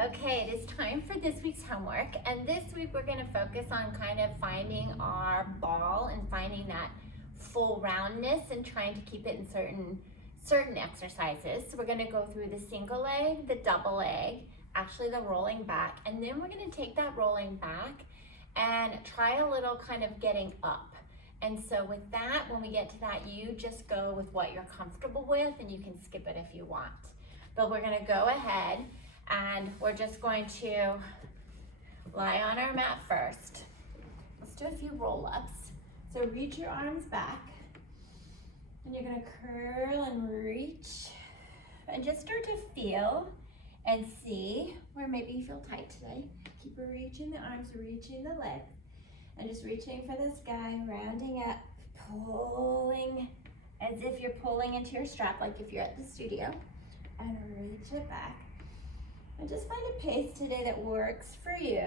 Okay, it is time for this week's homework, and this week we're going to focus on kind of finding our ball and finding that full roundness and trying to keep it in certain exercises. So we're going to go through the single leg, the double leg, actually the rolling back, and then we're going to take that rolling back and try a little kind of getting up. And so with that, when we get to that, you just go with what you're comfortable with, and you can skip it if you want. But we're going to go ahead and we're just going to lie on our mat first. Let's do a few roll-ups. So reach your arms back, and you're going to curl and reach, and just start to feel and see where maybe you feel tight today. Keep reaching the arms, reaching the legs, and just reaching for the sky, rounding up, pulling as if you're pulling into your strap, like if you're at the studio, and reach it back. And just find a pace today that works for you.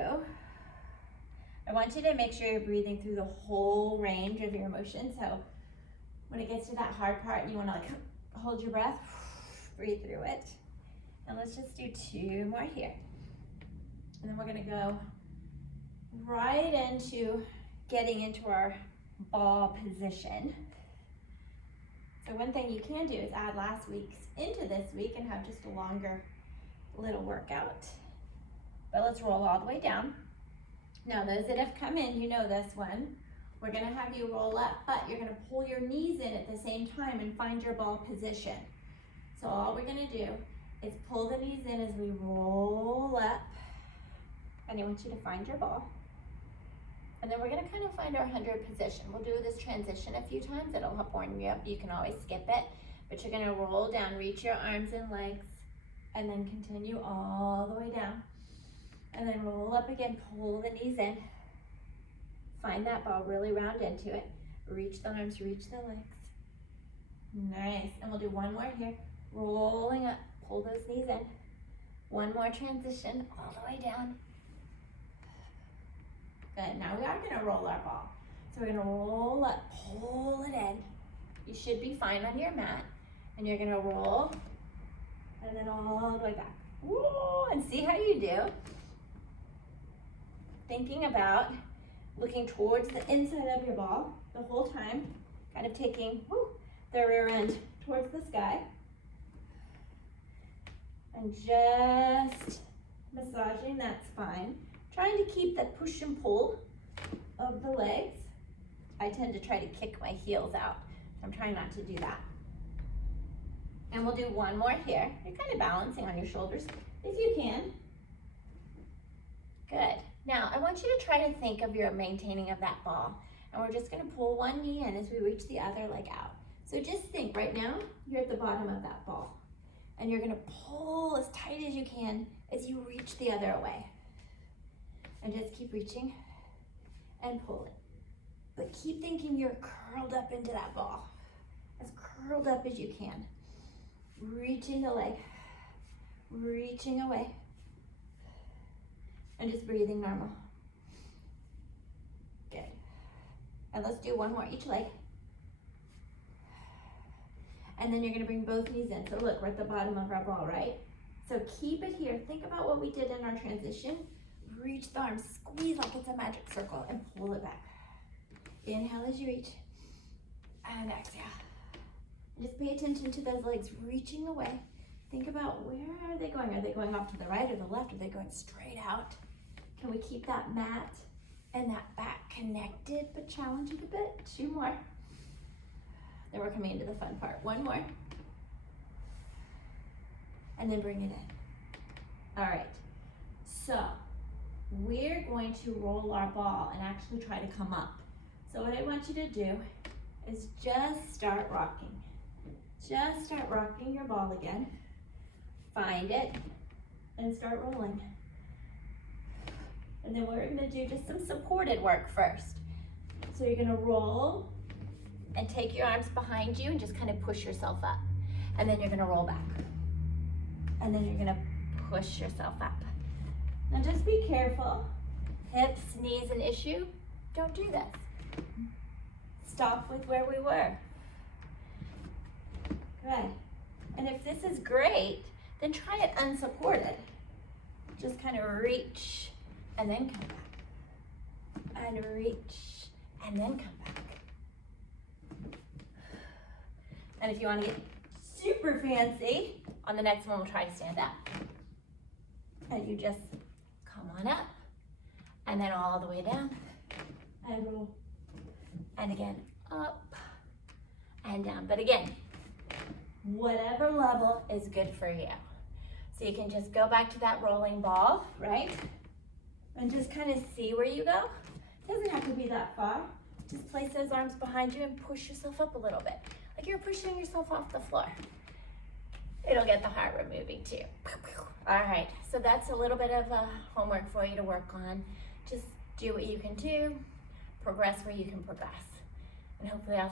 I want you to make sure you're breathing through the whole range of your motion. So when it gets to that hard part and you want to like hold your breath, breathe through it. And let's just do 2 more here. And then we're going to go right into getting into our ball position. So one thing you can do is add last week's into this week and have just a longer little workout. But let's roll all the way down. Now those that have come in, you know this one. We're going to have you roll up, but you're going to pull your knees in at the same time and find your ball position. So all we're going to do is pull the knees in as we roll up, and I want you to find your ball. And then we're going to kind of find our 100 position. We'll do this transition a few times. It'll help warm you up. You can always skip it, but you're going to roll down, reach your arms and legs, and then continue all the way down. And then roll up again, pull the knees in. Find that ball, really round into it. Reach the arms, reach the legs. Nice, and we'll do one more here. Rolling up, pull those knees in. One more transition, all the way down. Good, now we are gonna roll our ball. So we're gonna roll up, pull it in. You should be fine on your mat. And you're gonna roll, and then all the way back. Woo, and see how you do. Thinking about looking towards the inside of your ball the whole time, kind of taking the rear end towards the sky. And just massaging that spine. Trying to keep the push and pull of the legs. I tend to try to kick my heels out, so I'm trying not to do that. And we'll do one more here. You're kind of balancing on your shoulders if you can. Good. Now, I want you to try to think of your maintaining of that ball. And we're just going to pull one knee in as we reach the other leg out. So just think, right now, you're at the bottom of that ball. And you're going to pull as tight as you can as you reach the other way. And just keep reaching and pull it. But keep thinking you're curled up into that ball. As curled up as you can. Reaching the leg, reaching away, and just breathing normal. Good. And let's do one more each leg. And then you're going to bring both knees in. So look, we're at the bottom of our ball, right? So keep it here. Think about what we did in our transition. Reach the arms, squeeze like it's a magic circle, and pull it back. Inhale as you reach, and exhale. Just pay attention to those legs reaching away. Think about, where are they going? Are they going off to the right or the left? Are they going straight out? Can we keep that mat and that back connected, but challenge it a bit? 2 more. Then we're coming into the fun part. 1 more. And then bring it in. All right. So we're going to roll our ball and actually try to come up. So what I want you to do is just start rocking. Just start rocking your ball again. Find it and start rolling. And then we're gonna do just some supported work first. So you're gonna roll and take your arms behind you and just kind of push yourself up. And then you're gonna roll back. And then you're gonna push yourself up. Now just be careful. Hips, knees an issue? Don't do this. Stop with where we were. Good. And if this is great, then try it unsupported. Just kind of reach and then come back. And reach and then come back. And if you want to get super fancy, on the next one we'll try to stand up. And you just come on up and then all the way down and roll. And again, up and down. But again, whatever level is good for you. So you can just go back to that rolling ball, right? And just kind of see where you go. It doesn't have to be that far. Just place those arms behind you and push yourself up a little bit. Like you're pushing yourself off the floor. It'll get the heart rate moving too. All right, so that's a little bit of homework for you to work on. Just do what you can do, progress where you can progress. And hopefully I'll